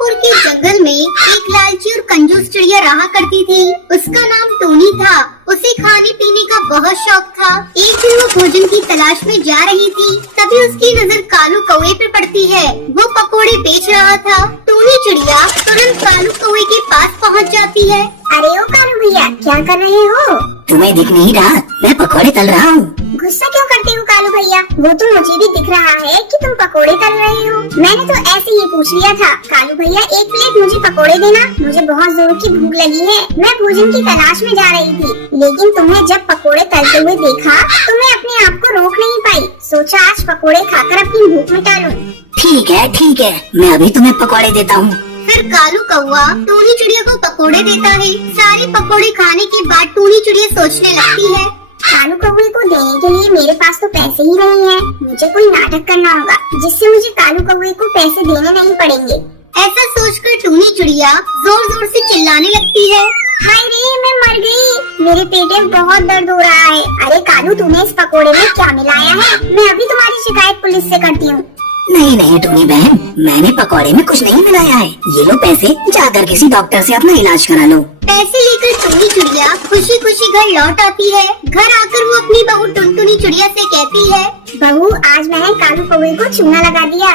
कालूपुर के जंगल में एक लालची और कंजूस चिड़िया रहा करती थी। उसका नाम टोनी था। उसे खाने पीने का बहुत शौक था। एक दिन वो भोजन की तलाश में जा रही थी, तभी उसकी नजर कालू कौवे पे पड़ती है। वो पकोड़े बेच रहा था। टोनी चिड़िया तुरंत कालू कौवे के पास पहुंच जाती है। अरे ओ कालू भैया, क्या कर रहे हो? तुम्हें दिख नहीं रहा? मैं पकौड़े तल रहा हूँ। गुस्सा क्यों करते हो कालू भैया? वो तो मुझे भी दिख रहा है कि तुम पकोड़े तल रहे हो। मैंने तो ऐसे ही पूछ लिया था। कालू भैया, एक प्लेट मुझे पकोड़े देना, मुझे बहुत जोर की भूख लगी है। मैं भोजन की तलाश में जा रही थी, लेकिन तुमने जब पकोड़े तलते हुए देखा तो मैं अपने आप को रोक नहीं पाई। सोचा आज पकोड़े खाकर अपनी भूख मिटा लूं। ठीक है, मैं अभी तुम्हें पकौड़े देता हूँ। फिर कालू कौवा टोनी चिड़िया को पकोड़े देता है। सारे पकोड़े खाने के बाद टोनी चिड़िया सोचने लगती है, कालू कौवे को देने के लिए मेरे पास तो पैसे ही नहीं है। मुझे कोई नाटक करना होगा जिससे मुझे कालू कौवे को पैसे देने नहीं पड़ेंगे। ऐसा सोचकर टोनी चिड़िया जोर जोर से चिल्लाने लगती है। हाय रे, मैं मर गई। मेरे पेट में बहुत दर्द हो रहा है। अरे कालू, तूने इस पकोड़े में क्या मिलाया है? मैं अभी तुम्हारी शिकायत पुलिस से करती हूँ। नहीं टोनी बहन, मैंने पकौड़े में कुछ नहीं मिलाया है। ये लो पैसे, जाकर किसी डॉक्टर से अपना इलाज करा लो। पैसे लेकर टोनी चिड़िया खुशी खुशी घर लौट आती है। घर आकर वो अपनी बहू टुनटुनी चिड़िया से कहती है, बहू, आज मैंने कालू कौवे को चूना लगा दिया।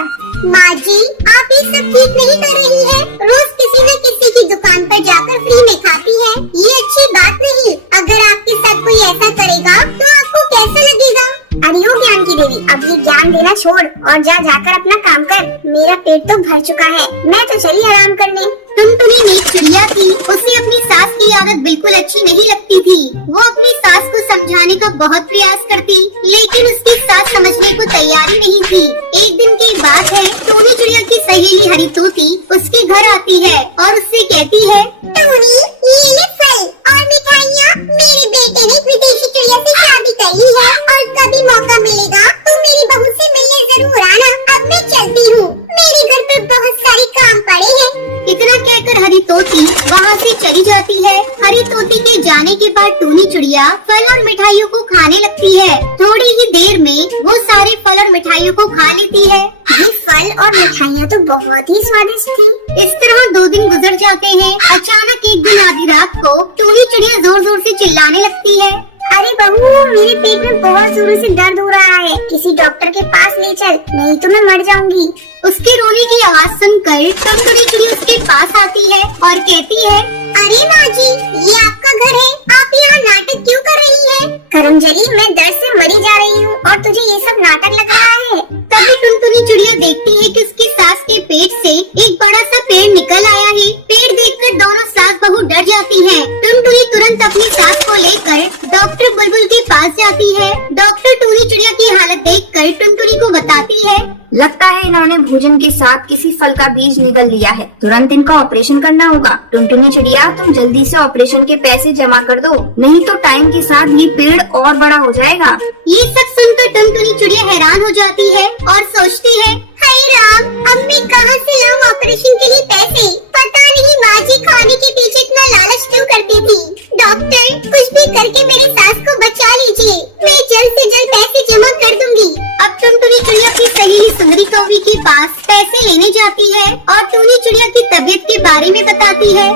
माँ जी, आप ये सब ठीक नहीं कर रही है। रोज किसी न किसी की दुकान पर जाकर फ्री में खाती है। ये अच्छी बात नहीं। अगर आपके साथ कोई ऐसा करेगा तो आपको कैसा लगेगा? अरे ओ ज्ञान की देवी, अब ये ज्ञान देना छोड़ और जाकर अपना काम कर। मेरा पेट तो भर चुका है, मैं तो चली आराम करने। टुनटुनी नेक चिड़िया थी। उसे अपनी सास की आदत बिल्कुल अच्छी नहीं लगती थी। वो अपनी सास को समझाने का बहुत प्रयास करती, लेकिन उसकी सास समझने को तैयार ही नहीं थी। एक दिन की बात है, टोनी चिड़िया की सहेली हरी तोती उसके घर आती है और उससे कहती है, टोनी, ये ले फल और मिठाइयाँ। मेरे बेटे ने विदेशी चिड़िया से शादी कर ली है और कभी मौका मिलेगा तो मेरी बहू से मिलने जरूर आना। अब मैं चलती हूँ, मेरे घर पर बहुत सारे काम पड़े हैं। इतना कहकर हरी तोती वहाँ से चली जाती है। हरी तोती के जाने के बाद टोनी चिड़िया फल और मिठाइयों को खाने लगती है। थोड़ी ही देर में वो सारे फल और मिठाइयों को खा लेती है। ये फल और मिठाइयाँ तो बहुत ही स्वादिष्ट थी। इस तरह 2 दिन गुजर जाते हैं। अचानक एक दिन आधी रात को टोनी चिड़िया जोर जोर से चिल्लाने लगती है, अरे बहू, मेरे पेट में बहुत जोरों से दर्द हो रहा है। किसी डॉक्टर के पास ले चल, नहीं तो मैं मर जाऊंगी। उसके रोने की आवाज सुनकर टुनटुनी चिड़िया उसके पास आती है और कहती है, अरे माँ जी, ये आपका घर है, आप यहाँ नाटक क्यों कर रही है? करमजली, मैं दर्द से मरी जा रही हूँ और तुझे ये सब नाटक लग रहा है। तभी टुनटुनी चिड़िया देखती है कि उसकी सास के पेट से एक बड़ा सा पेड़ निकल आया है। पेड़ देखकर दोनों सास बहू डर जाती हैं। टुनटुनी तुरंत अपनी सास को लेकर डॉक्टर बुलबुल के पास जाती है। डॉक्टर टोनी चिड़िया की हालत देखकर टुनटुनी को बताती है, लगता है इन्होंने भोजन के साथ किसी फल का बीज निगल लिया है। तुरंत इनका ऑपरेशन करना होगा। टुनटुनी चिड़िया, तुम जल्दी से ऑपरेशन के पैसे जमा कर दो, नहीं तो टाइम के साथ ये पेड़ और बड़ा हो जाएगा। ये सब सुनकर टुनटुनी चिड़िया हैरान हो जाती है और सोचती है, हाय राम, अब मैं कहाँ से लाऊं ऑपरेशन के लिए पैसे? पता नहीं माँ जी खाने के पीछे इतना लालच क्यों करती थी। डॉक्टर, कुछ भी करके मेरी सास को बचा लीजिए, मैं जल्द से जल्द पैसे जमा कर दूंगी। अब टुनटुनी चिड़िया की सहेली सुंदरी कौवी के पास पैसे लेने जाती है और टोनी चिड़िया की तबीयत के बारे में बताती है।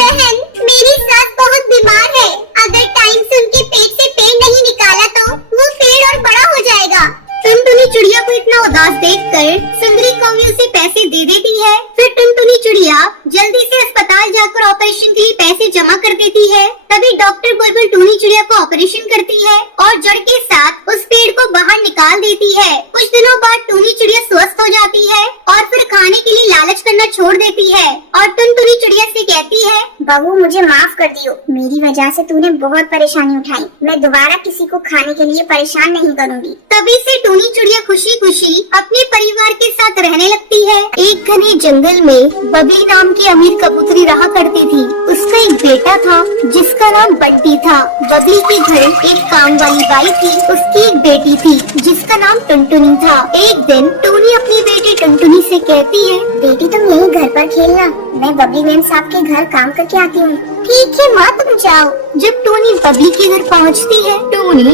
बहन, मेरी सास बहुत बीमार है। अगर टाइम से उनके पेट से पेड़ नहीं निकाला तो वो पेड़ और बड़ा हो जाएगा। टुनटुनी चिड़िया को इतना उदास देखकर सुंदरी कौवी उसे पैसे दे देती है। फिर टुनटुनी चिड़िया जल्दी से अस्पताल जाकर ऑपरेशन के लिए पैसे जमा कर देती है। तभी डॉक्टर बुलबुल टोनी चिड़िया को ऑपरेशन करती है और जड़ के साथ उस पेड़ को बाहर निकाल देती है। कुछ दिनों बाद टोनी चिड़िया स्वस्थ हो जाती है और फिर खाने के लिए लालच करना छोड़ देती है और टुनटुनी चिड़िया से कहती है, बहू, मुझे माफ कर दियो। मेरी वजह से तूने बहुत परेशानी उठाई। मैं दोबारा किसी को खाने के लिए परेशान नहीं करूँगी। तभी से टोनी चिड़िया खुशी खुशी अपने परिवार के साथ रहने लगती है। एक घने जंगल में बबली नाम की अमीर कबूतरी रहा करती थी। उसका एक बेटा था जिसका नाम बंटी था। बबली के घर एक काम वाली बाई थी। उसकी एक बेटी थी जिसका नाम टुनटुनी था। एक दिन टोनी अपनी बेटी टुनटुनी से कहती है, बेटी, तुम यही घर पर खेलना, मैं बबली मैम साहब के घर काम करके आती हूँ। ठीक है माँ, तुम जाओ। जब टोनी बबली के घर पहुँचती है, टोनी,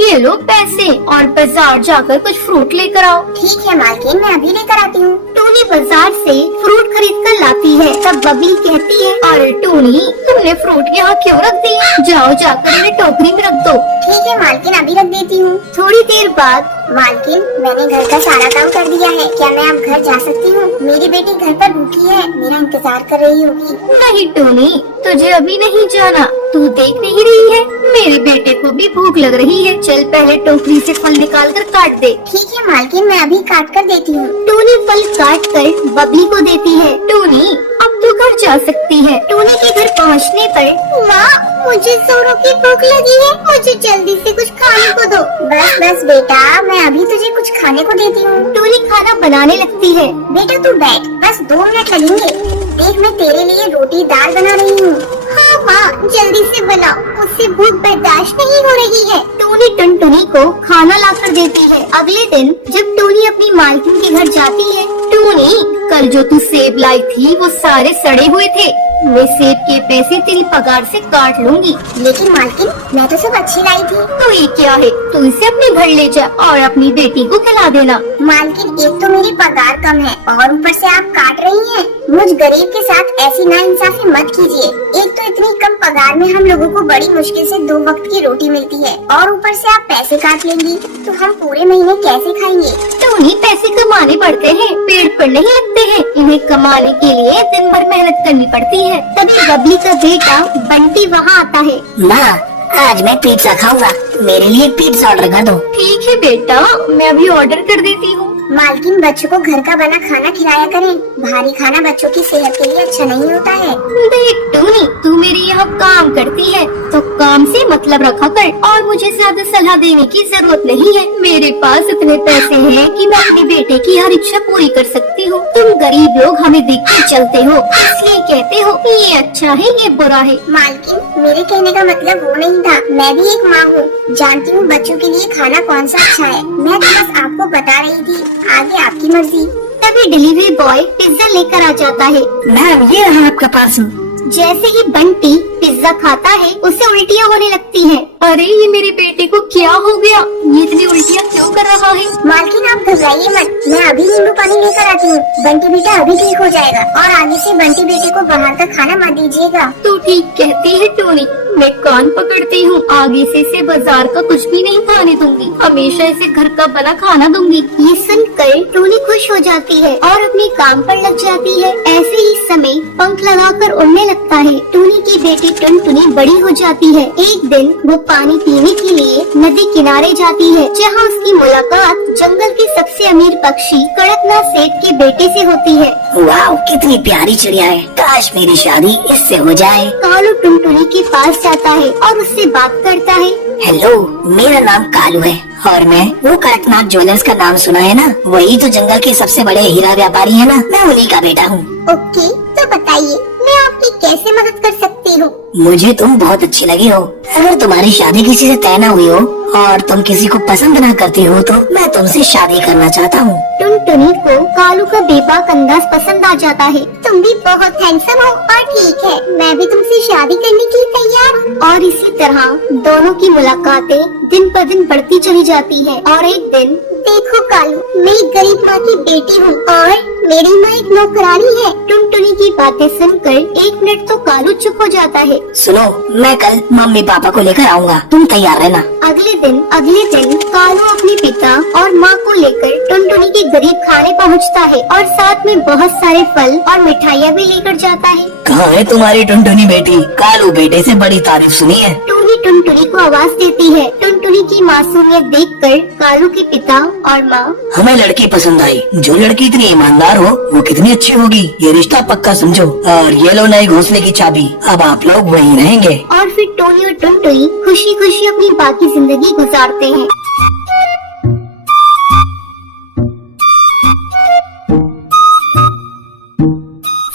ये लो पैसे और बाजार जाकर कुछ फ्रूट लेकर आओ। ठीक है मालकिन, मैं अभी लेकर आती हूँ। टोनी बाजार से फ्रूट खरीद कर लाती है। तब बबली कहती है, अरे टूनी, तुमने फ्रूट यहाँ क्यों रख दी? जाओ जाकर इन्हें टोकरी में रख दो। ठीक है मालकिन, अभी रख देती हूँ। थोड़ी देर बाद मालकिन, मैंने घर का सारा काम कर दिया है, क्या मैं अब घर जा सकती हूँ? मेरी बेटी घर पर भूखी है, मेरा इंतजार कर रही होगी। नहीं टूनी, तुझे अभी नहीं जाना। तू देख नहीं रही है, मेरे बेटे को भी भूख लग रही है। चल पहले टोकरी से फल निकाल कर काट दे। ठीक है मालकिन, मैं अभी काट कर देती हूँ। टूनी फल काट कर बबली को देती है। टूनी, अब तू घर जा सकती है। टूनी के घर पहुंचने पर, माँ मुझे जोरों की भूख लगी है, मुझे जल्दी से कुछ खाने को दो। बस बस बेटा, मैं अभी तुझे कुछ खाने को देती हूँ। टूनी खाना बनाने लगती है। बेटा तू बैठ, बस 2 मिनट लगेंगे। देख मैं तेरे लिए रोटी दाल बना रही हूँ। हाँ माँ, जल्दी से बनाओ, मुझसे भूख बर्दाश्त नहीं हो रही है। टूनी टुनटुनी को खाना लाकर देती है। अगले दिन जब टूनी अपनी मालकिन के घर जाती है, टूनी, कल जो तू सेब लाई थी वो सारे सड़े हुए थे। मैं सेब के पैसे तेरी पगार से काट लूंगी। लेकिन मालकिन, मैं तो सब अच्छी लाई थी। तो ये क्या है? तू इसे अपने घर ले जा और अपनी बेटी को खिला देना। मालकिन, एक तो मेरी पगार कम है और ऊपर से आप काट रही हैं। मुझ गरीब के साथ ऐसी नाइंसाफी मत कीजिए। एक तो इतनी कम पगार में हम लोगों को बड़ी मुश्किल से 2 वक्त की रोटी मिलती है और ऊपर से आप पैसे काट लेंगी, तो हम पूरे महीने कैसे खाएंगे? टूनी, पैसे कमाने पड़ते हैं, पेड़ पर नहीं लगते हैं। इन्हें कमाने के लिए दिन भर मेहनत करनी पड़ती है। तभी बबली का बेटा बंटी वहाँ आता है। माँ, आज मैं पिज्जा खाऊंगा, मेरे लिए पिज्जा ऑर्डर कर दो। ठीक है बेटा, मैं अभी ऑर्डर कर देती हूँ। मालकिन, बच्चों को घर का बना खाना खिलाया करें। भारी खाना बच्चों की सेहत के लिए अच्छा नहीं होता है। देख टूनी, तू मेरे यहाँ काम करती है तो काम से मतलब रखा कर और मुझे ज्यादा सलाह देने की जरूरत नहीं है। मेरे पास इतने पैसे हैं कि मैं अपने बेटे की हर इच्छा पूरी कर सकती हूँ। तुम गरीब लोग हमें देख कर चलते हो, इसलिए कहते हो ये अच्छा है ये बुरा है। मालकिन, मेरे कहने का मतलब वो नहीं था। मैं भी एक माँ हूँ, जानती हूँ बच्चों के लिए खाना कौन सा अच्छा है। मैं तो बस आपको बता रही थी, आगे आपकी मर्जी। तभी डिलीवरी बॉय पिज्जा लेकर आ जाता है। मैम, ये रहा आपका पार्सल। जैसे ही बंटी पिज्जा खाता है, उसे उल्टियाँ होने लगती हैं। अरे ये मेरे बेटे को क्या हो गया? ये इतनी उल्टियाँ क्यों कर रहा है? मालकिन, आप घबराइए मत, मैं अभी नींबू पानी लेकर आती हूँ। बंटी बेटा अभी ठीक हो जाएगा और आगे से बंटी बेटे को बाहर का खाना मत दीजिएगा। तू ठीक कहती है टूनी, मैं कान पकड़ती हूँ। आगे से इसे बाजार का कुछ भी नहीं खाने दूंगी, हमेशा इसे घर का बना खाना दूंगी। ये सुनकर टूनी खुश हो जाती है और अपने काम पर लग जाती है। ऐसे ही समय पंख लगाकर उड़ने लगता है। टूनी की बेटी टुनटुनी बड़ी हो जाती है। एक दिन वो पानी पीने के लिए नदी किनारे जाती है, जहाँ उसकी मुलाकात जंगल के सबसे अमीर पक्षी कड़कनाथ सेठ के बेटे से होती है। वाह, कितनी प्यारी चिड़िया है, काश मेरी शादी इससे हो जाए। कालू टुनटुनी के पास जाता है और उससे बात करता है। हेलो, मेरा नाम कालू है और मैं वो कड़कनाथ ज्वेलर्स का नाम सुना है ना, वही तो जंगल के सबसे बड़े हीरा व्यापारी है ना, मैं उन्हीं का बेटा हूँ। ओके, तो बताइए मैं आपकी कैसे मदद कर सकती हूँ? मुझे तुम बहुत अच्छी लगी हो। अगर तुम्हारी शादी किसी से तय न हुई हो और तुम किसी को पसंद न करती हो तो मैं तुमसे शादी करना चाहता हूँ। टुनटुनी को कालू का बेबाक अंदाज पसंद आ जाता है। तुम भी बहुत हैंडसम हो और ठीक है, मैं भी तुमसे शादी करने के लिए तैयार हूँ। और इसी तरह दोनों की मुलाकातें दिन पर दिन बढ़ती चली जाती है। और एक दिन, देखो कालू, मैं एक गरीब माँ की बेटी हूँ और मेरी माँ एक नौकरानी है। टुनटुनी की बातें सुनकर एक मिनट तो कालू चुप हो जाता है। सुनो, मैं कल मम्मी पापा को लेकर आऊँगा, तुम तैयार रहना। अगले दिन कालू अपने पिता और माँ को लेकर टुनटुनी के गरीब खाने पहुँचता है और साथ में बहुत सारे फल और मिठाइयाँ भी लेकर जाता है। कहाँ है तुम्हारी टुनटुनी बेटी? कालू बेटे से बड़ी तारीफ सुनी है। टूनी टुनटुनी को आवाज देती है। टुनटुनी की मासूमियत देखकर कालू के पिता और माँ, हमें लड़की पसंद आई। जो लड़की इतनी ईमानदार हो वो कितनी अच्छी होगी, ये रिश्ता पक्का समझो। और ये लो नए घोंसले की चाबी, अब आप लोग वहीं रहेंगे। और फिर टोनी और टुनटुनी खुशी खुशी अपनी बाकी जिंदगी गुजारते हैं।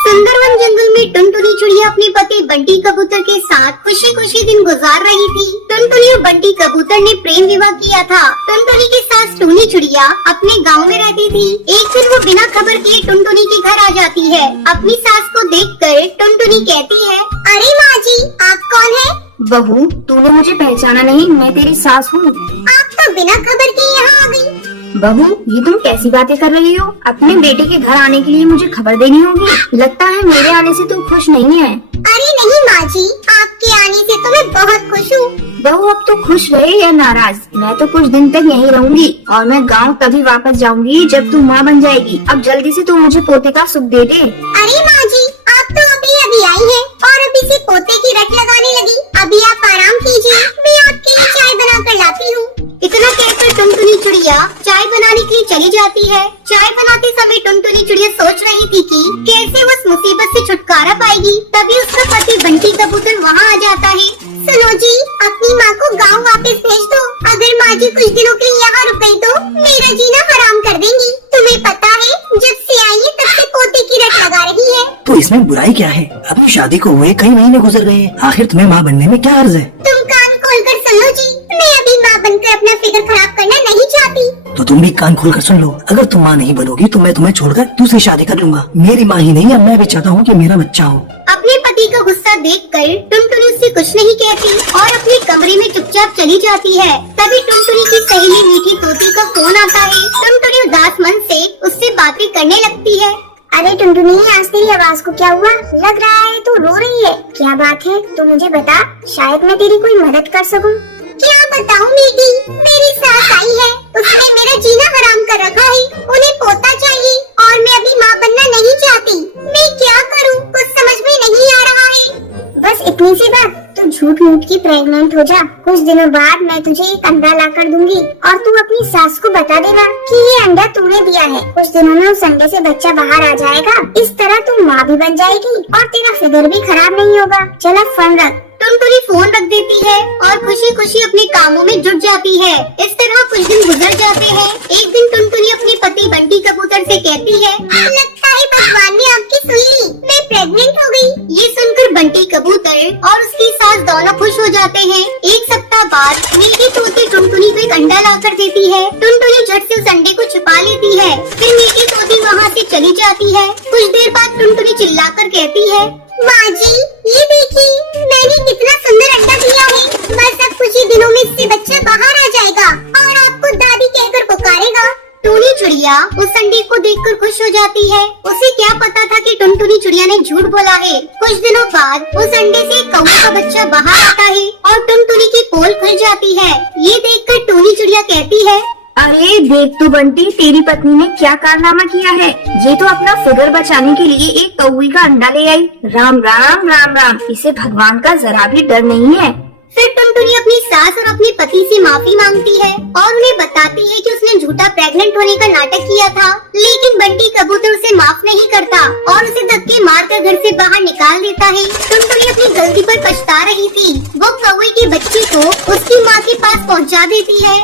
सुंदरवन जंगल में टुनटुनी चिड़िया अपने पति बंटी कबूतर के साथ खुशी खुशी दिन गुजार रही थी। टुनटुनी और बंटी कबूतर ने प्रेम विवाह किया था। टुनटुनी के साथ टूनी चिड़िया अपने गांव में रहती थी। एक दिन वो बिना खबर किए टुनटुनी के घर आ जाती है। अपनी सास को देखकर टुनटुनी कहती है, अरे माँ जी, आप कौन है? बहू, तूने मुझे पहचाना नहीं? मैं तेरी सास हूँ। आप तो बिना खबर के यहाँ आ गई। बहू, ये तुम कैसी बातें कर रही हो? अपने बेटे के घर आने के लिए मुझे खबर देनी होगी। लगता है मेरे आने से तुम खुश नहीं है। अरे नहीं माँ जी, आपके आने से तो मैं बहुत खुश हूँ। बहू, अब तो खुश रहे या नाराज, मैं तो कुछ दिन तक यहीं रहूंगी और मैं गांव तभी वापस जाऊंगी जब तू माँ बन जाएगी। अब जल्दी से तू मुझे पोते का सुख दे दे। अरे माँ जी, आप तो अभी आई हैं और अभी से पोते की रट लगाने लगी। अभी आप आराम कीजिए, मैं आपके लिए चाय बना कर लाती हूँ। इतना कहकर टुनटुनी चिड़िया चाय बनाने के लिए चली जाती है। चाय बनाते समय टुनटुनी चिड़िया सोच रही थी कि कैसे वो इस मुसीबत से छुटकारा पाएगी। तभी उसका पति बंटी कबूतर वहाँ आ जाता है। सुनो जी, अपनी माँ को गांव वापस भेज दो। अगर माँ जी कुछ दिनों के लिए यहाँ रुक गई तो मेरा जीना हराम कर देंगी। तुम्हें पता है, जब से आई है तब से पोते की रट लगा रही है। तो इसमें बुराई क्या है? अपनी शादी को हुए कई महीने गुजर गए हैं। आखिर तुम्हें माँ बनने में क्या अर्ज है? तुम कान खोलकर सुन लो जी, मैं अभी माँ बनकर अपना फिगर खराब करना नहीं चाहती। तो तुम भी कान खोल कर सुन लो। अगर तुम माँ नहीं बनोगी तो मैं तुम्हें छोड़कर दूसरी शादी कर लूंगा। मेरी माँ ही नहीं, अब मैं भी चाहता हूँ कि मेरा बच्चा हो। अपने पति का गुस्सा देखकर टुनटुनी उससे कुछ नहीं कहती और अपने कमरे में चुपचाप चली जाती है। तभी टुनटुनी की सहेली मीठी तोती का फोन आता है। टुनटुनी उदास मन से उससे बातें करने लगती है। अरे टुनटुनी, आज तेरी आवाज को क्या हुआ? लग रहा है तू रो रही है। क्या बात है, तू मुझे बता, शायद मैं तेरी कोई मदद कर सकूं। क्या बताऊं मीठी, मेरी सास आई है, उसने मेरा जीना हराम कर रखा है। उन्हें पोता चाहिए और मैं अभी माँ बनना नहीं चाहती। मैं क्या करूं, कुछ समझ में नहीं आ रहा है। बस इतनी सी बात, तू झूठ मूठ की प्रेग्नेंट हो जा। कुछ दिनों बाद मैं तुझे एक अंडा ला कर दूंगी और तू अपनी सास को बता देना कि ये अंडा तूने दिया है। कुछ दिनों में उस अंडे से बच्चा बाहर आ जाएगा। इस तरह तू माँ भी बन जाएगी और तेरा फिगर भी खराब नहीं होगा। चल अब फोन रख। टुनटुनी फोन रख देती है और खुशी खुशी अपने कामों में जुट जाती है। इस तरह कुछ दिन गुजर जाते हैं। एक दिन टुनटुनी अपने पति बंटी कबूतर से कहती है, लगता है भगवान ने आपकी सुन ली, मैं प्रेग्नेंट हो गई। ये सुनकर बंटी कबूतर और उसकी सास दोनों खुश हो जाते हैं। एक सप्ताह बाद मीठी तोती टुनटुनी को एक अंडा ला कर देती है। टुनटुनी झट से उस अंडे को छुपा लेती है। फिर मीठी तोती वहाँ से चली जाती है। कुछ देर बाद टुनटुनी चिल्लाकर कहती है, माँ जी, ये देखिए, मैंने कितना सुंदर अंडा दिया है। बस अब कुछ ही दिनों में इससे बच्चा बाहर आ जाएगा और आपको दादी कहकर पुकारेगा। टूनी चिड़िया उस अंडे को देखकर खुश हो जाती है। उसे क्या पता था कि टुनटुनी चिड़िया ने झूठ बोला है। कुछ दिनों बाद उस अंडे से एक कौवे का बच्चा बाहर आता है और टुनटुनी की पोल खुल जाती है। ये देखकर टूनी चिड़िया कहती है, अरे देख तो बंटी, तेरी पत्नी ने क्या कारनामा किया है। ये तो अपना फिगर बचाने के लिए एक कौवे का अंडा ले आई। राम राम राम राम, इसे भगवान का जरा भी डर नहीं है। फिर टुनटुनी अपनी सास और अपने पति से माफी मांगती है और उन्हें बताती है कि उसने झूठा प्रेग्नेंट होने का नाटक किया था। लेकिन बंटी कबूतर उसे माफ नहीं करता और उसे धक्के मारकर घर से बाहर निकाल देता है। टुनटुनी अपनी गलती पर पछता रही थी। वो कौवे के बच्चे को उसकी माँ के पास पहुँचा देती है।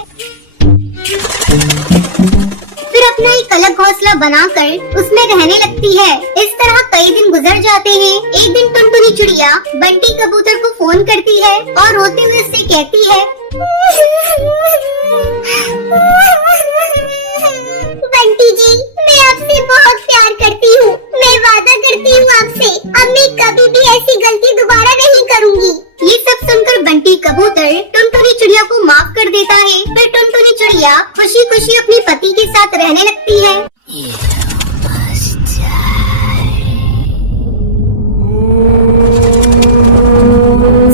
फिर अपना एक अलग घोंसला बनाकर उसमें रहने लगती है। इस तरह कई दिन गुजर जाते हैं। एक दिन टुनटुनी चिड़िया बंटी कबूतर को फोन करती है और रोते हुए उससे कहती है, बंटी जी, मैं आपसे बहुत प्यार करती हूँ। मैं वादा करती हूँ आपसे, अब मैं कभी भी ऐसी गलती दोबारा नहीं करूँगी। ये सब सुनकर बंटी कबूतर टुनटुनी चिड़िया को माफ कर देता है। फिर टुनटुनी चिड़िया खुशी खुशी अपने पति के साथ रहने लगती है।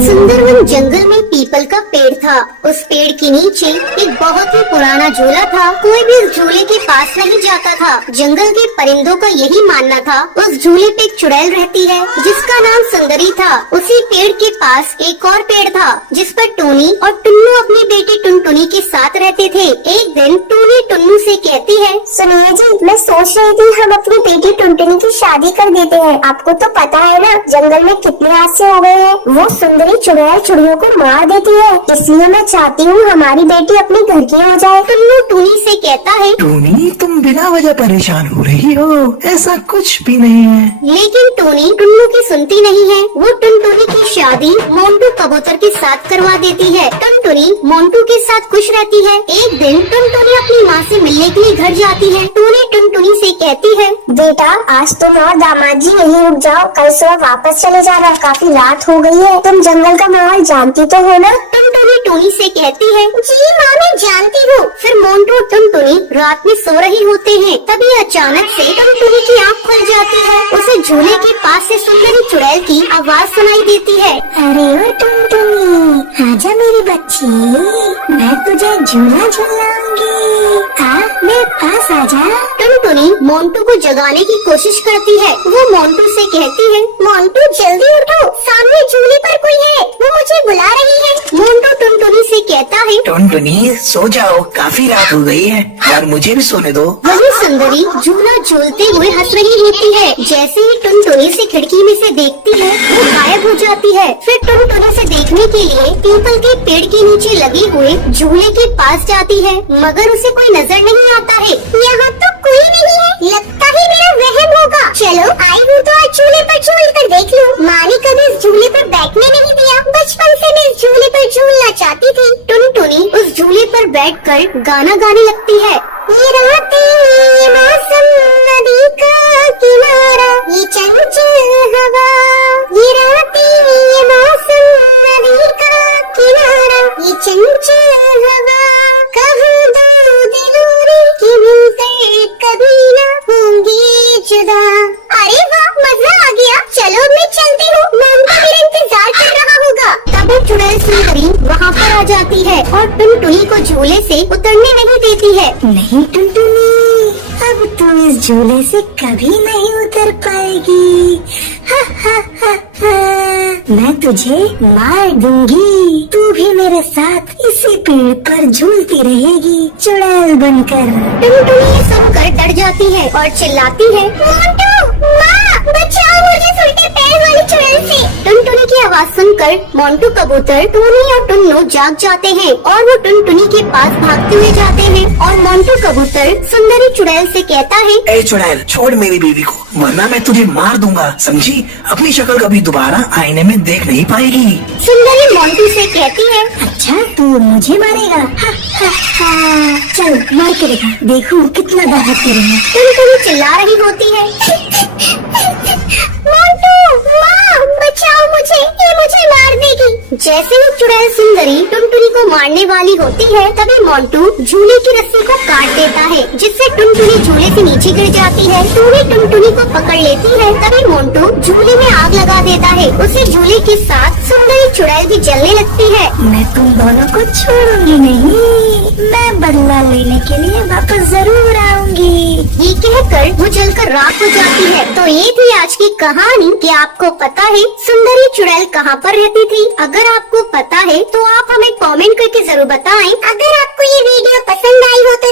सुंदरवन जंगल में पीपल का पेड़ था। उस पेड़ के नीचे एक बहुत ही पुराना झूला था। कोई भी उस झूले के पास नहीं जाता था। जंगल के परिंदों का यही मानना था। उस झूले पे एक चुड़ैल रहती है जिसका नाम सुंदरी था। उसी पेड़ के पास एक और पेड़ था जिस पर टूनी और टुन्नू अपनी बेटी टुनटुनी के साथ रहते थे। एक दिन टूनी टुन्नू से कहती है, सुनिए जी, मैं सोच रही थी हम अपनी बेटी टुनटुनी की शादी कर देते हैं। आपको तो पता है ना, जंगल में कितने हादसे हो गए हैं। वो सुंदरी चुड़ैल चिड़ियों को मार देती है, इसलिए मैं चाहती हूँ हमारी बेटी अपने घर की हो जाए। टुन्नू टूनी से कहता है, टूनी, तुम बिना वजह परेशान हो रही हो, ऐसा कुछ भी नहीं है। लेकिन टूनी टुन्नू की सुनती नहीं है। वो टुनटुनी की शादी मोंटू कबूतर के साथ करवा देती है। टुनटुनी मोंटू के साथ खुश रहती है। एक दिन टुनटुनी अपनी माँ से मिलने के लिए घर जाती है। टूनी टुनटुनी से कहती है, बेटा, आज तुम और दामाद जी यहीं रुक जाओ, कल सुबह वापस चले जाना। काफी रात हो गई है, तुम जंगल का माहौल जानती तो हो ना? टुनटुनी टोनी से कहती है, जी माँ, मैं जानती हूँ। फिर मोंटू और टुनटुनी रात में सो रहे होते हैं। तभी अचानक से टुनटुनी की आँख खुल जाती है। उसे झूले के पास से सुंदरी चुड़ैल की आवाज सुनाई देती है। अरे ओ टुनटुनी, आजा मेरी बच्ची, मैं तुझे झूला झूलाऊंगी। मेरे पास आजा। टुनटुनी मोंटू को जगाने की कोशिश करती है। वो मोंटू से कहती है, मोंटू जल्दी उठो, सामने झूले पर कोई है, वो मुझे बुला रही है। मोंटू टुनटुनी से कहता है, टुनटुनी सो जाओ, काफी रात हो गई है और मुझे भी सोने दो। वही सुंदरी झूला झूलते हुए हंस रही होती है। जैसे ही टुनटुनी से खिड़की में से देखती है, वो गायब हो जाती है। फिर टुनटुनी से देखने के लिए पीपल के पेड़ के नीचे लगे हुए झूले के पास जाती है, मगर उसे कोई नजर नहीं आता है। यहाँ तो कोई नहीं है, लगता है मेरा वहम होगा। चलो आई हूँ तो आज झूले पर झूल कर देख लूँ। माँ ने कभी इस झूले पर बैठने नहीं दिया, बचपन से मैं इस झूले पर झूलना चाहती थी। टुनटुनी उस झूले पर बैठकर गाना गाने लगती है। ये रातें, ये मौसम, नदी का किनारा, ये चंचल हवा। ये रातें, ये मौसम, नदी का किनारा, ये चंचल हवा। कभी दो दिलों की मिलकर कभी ना होंगी जुदा। अरे वाह, मजा आ गया। चलो मैं चलती हूँ, मोंटू मेरा इंतजार कर रहा होगा। तभी चुड़ैल सुंदरी वहाँ पर आ जाती है और टुनटुनी को झूले से उतरने नहीं देती है। नहीं टुनटुनी, अब तुम इस झूले से कभी नहीं उतर पाएगी। हा हा हा हा। मैं तुझे मार दूंगी। तू भी मेरे साथ इसी पेड़ पर झूलती रहेगी, चुड़ैल बनकर। टुनटुनी ये सुनकर डर जाती है और चिल्लाती है, मोंटू, माँ, बचाओ मुझे इस उल्टे पैर वाली चुड़ैल से। टुनटुनी की आवाज सुनकर मोंटू कबूतर, टोनी और टुन्नू जाग जाते हैं और वो टुनटुनी के पास भागते हुए जाते हैं। और मोंटू कबूतर सुंदरी चुड़ैल से कहता है, ए चुड़ैल, छोड़ मेरी बीवी को, वरना मैं तुझे मार दूंगा, समझी? अपनी शक्ल कभी दोबारा आईने में देख नहीं पाएगी। सुंदरी मोंटू से कहती है, अच्छा तू मुझे मारेगा? हा हा हा। चल मार के देखा, देखूं कितना दाहत करेंगे। टुनटुनी चिल्ला रही होती है, मोंटू, माँ, बचाओ मुझे, ये मुझे मार देगी। जैसे ही चुड़ैल सुंदरी टुनटुनी को मारने वाली होती है, तभी मोंटू झूले की रस्सी को काट देता है, जिससे टुनटुनी झूले से नीचे गिर जाती है। टूनी टुनटुनी को पकड़ लेती है। तभी मोंटू झूले में आग लगा देता है। उसे झूले के साथ सुंदरी चुड़ैल भी जलने लगती है। मैं तुम दोनों को छोड़ूंगी नहीं, मैं बदला लेने के लिए वापस जरूर आऊंगी। ये कहकर वो जलकर राख हो जाती है। तो ये थी आज की कहानी कि आपको पता है सुंदरी चुड़ैल कहाँ पर रहती थी? अगर आपको पता है तो आप हमें कमेंट करके जरूर बताएं। अगर आपको ये वीडियो पसंद आई हो तो